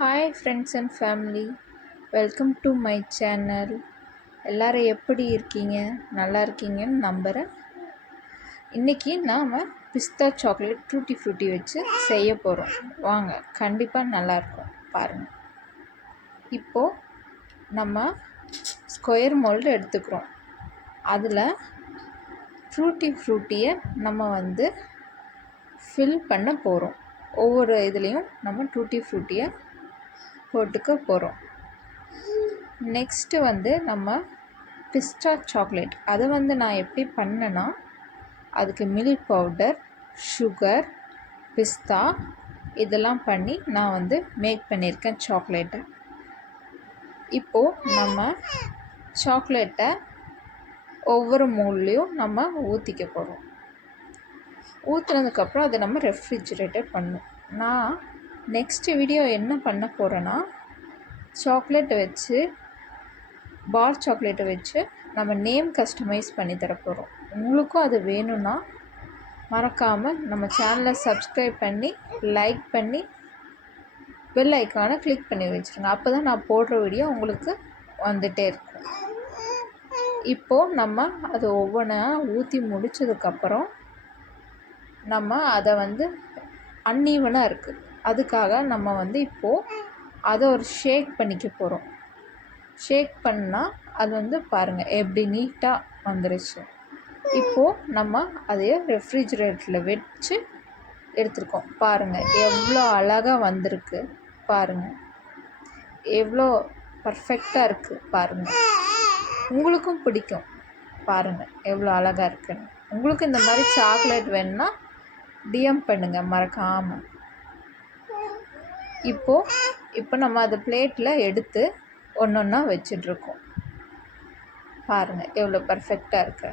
Hi friends and family, welcome to my channel. எல்லோரும் எப்படி இருக்கீங்க? நல்லா இருக்கீங்கன்னு நம்புகிறேன். இன்றைக்கி நாம் பிஸ்தா சாக்லேட் டூட்டி ஃப்ரூட்டி வச்சு செய்ய போகிறோம். வாங்க, கண்டிப்பாக நல்லாயிருக்கும், பாருங்கள். இப்போது நம்ம ஸ்கொயர் மோல்டு எடுத்துக்கிறோம். அதில் டூட்டி ஃப்ரூட்டியை நம்ம ஃபில் பண்ண போகிறோம். ஒவ்வொரு இதுலேயும் நம்ம டூட்டி ஃப்ரூட்டியை போட்டுக்க போகிறோம். நெக்ஸ்ட்டு நம்ம பிஸ்தா சாக்லேட் அதை நான் எப்படி பண்ணேன்னா, அதுக்கு மில்க் பவுடர், சுகர், பிஸ்தா இதெல்லாம் பண்ணி நான் மேக் பண்ணியிருக்கேன் சாக்லேட்டை. இப்போது நம்ம சாக்லேட்டை ஒவ்வொரு மோல்ட்லேயும் நம்ம ஊற்றிக்க போகிறோம். ஊற்றுனதுக்கப்புறம் அதை நம்ம ரெஃப்ரிஜிரேட்டர் பண்ணணும். நான் நெக்ஸ்ட்டு வீடியோ என்ன பண்ண போகிறேன்னா, சாக்லேட்டை வச்சு பார் சாக்லேட்டை வச்சு நம்ம நேம் கஸ்டமைஸ் பண்ணி தர போகிறோம். உங்களுக்கும் அது வேணும்னா மறக்காமல் நம்ம சேனலை சப்ஸ்கிரைப் பண்ணி லைக் பண்ணி பெல் ஐக்கானை கிளிக் பண்ணி வச்சுருங்க. அப்போ தான் நான் போடுற வீடியோ உங்களுக்கு வந்துகிட்டே இருக்கும். இப்போது நம்ம அதை ஒவ்வொன்றா ஊற்றி முடித்ததுக்கப்புறம் நம்ம அதை அன்ஈவனாக இருக்குது, அதுக்காக நம்ம இப்போது அதை ஒரு ஷேக் பண்ணிக்க போகிறோம். ஷேக் பண்ணால் அது பாருங்கள் எப்படி நீட்டாக வந்துருச்சு. இப்போது நம்ம அதையே ரெஃப்ரிஜிரேட்டரில் வச்சு எடுத்துருக்கோம். பாருங்கள் எவ்வளோ அழகாக வந்திருக்கு, பாருங்கள் எவ்வளோ பர்ஃபெக்டாக இருக்குது. பாருங்கள், உங்களுக்கும் பிடிக்கும். பாருங்கள் எவ்வளோ அழகாக இருக்குன்னு. உங்களுக்கு இந்த மாதிரி சாக்லேட் வேணுன்னா டிஎம் பண்ணுங்கள் மறக்காமல். இப்போ நம்ம அதை பிளேட்டில் எடுத்து ஒன்று ஒன்றா வச்சிட்ருக்கோம். பாருங்கள் எவ்வளோ பர்ஃபெக்டாக இருக்கு.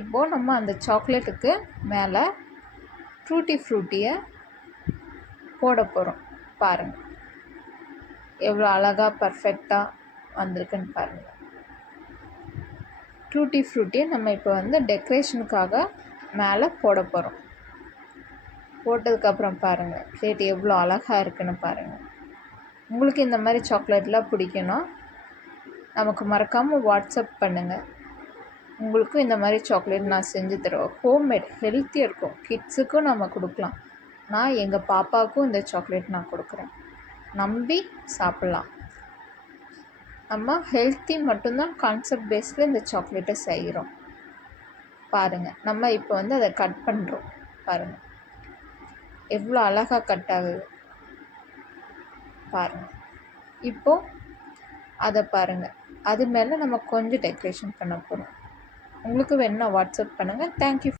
இப்போது நம்ம அந்த சாக்லேட்டுக்கு மேலே டூட்டி ஃப்ரூட்டியை போட போகிறோம். பாருங்கள் எவ்வளோ அழகாக பர்ஃபெக்டாக வந்திருக்குன்னு பாருங்கள். டூட்டி ஃப்ரூட்டியை நம்ம இப்போ டெக்கரேஷனுக்காக மேலே போட போகிறோம். போட்டதுக்கப்புறம் பாருங்கள் பிளேட் எவ்வளோ அழகாக இருக்குன்னு பாருங்கள். உங்களுக்கு இந்த மாதிரி சாக்லேட்லாம் பிடிக்குன்னா நமக்கு மறக்காமல் வாட்ஸ்அப் பண்ணுங்கள். உங்களுக்கும் இந்த மாதிரி சாக்லேட் நான் செஞ்சு தருவேன். ஹோம்மேட் ஹெல்த்தியாக இருக்கும், கிட்ஸுக்கும் நம்ம கொடுக்கலாம். நான் எங்கள் பாப்பாவுக்கும் இந்த சாக்லேட் நான் கொடுக்குறேன். நம்பி சாப்பிட்லாம். நம்ம ஹெல்த்தி மட்டும்தான் கான்செப்ட் பேஸில் இந்த சாக்லேட்டை செய்கிறோம். பாருங்கள், நம்ம இப்போ அதை கட் பண்ணுறோம். பாருங்கள் எவ்வளோ அழகாக கட் ஆகுது பாருங்கள். இப்போது அதை பாருங்கள், அது மேலே நம்ம கொஞ்சம் டெக்கரேஷன் பண்ண போகிறோம். உங்களுக்கு வேணுன்னா வாட்ஸ்அப் பண்ணுங்கள். தேங்க்யூ.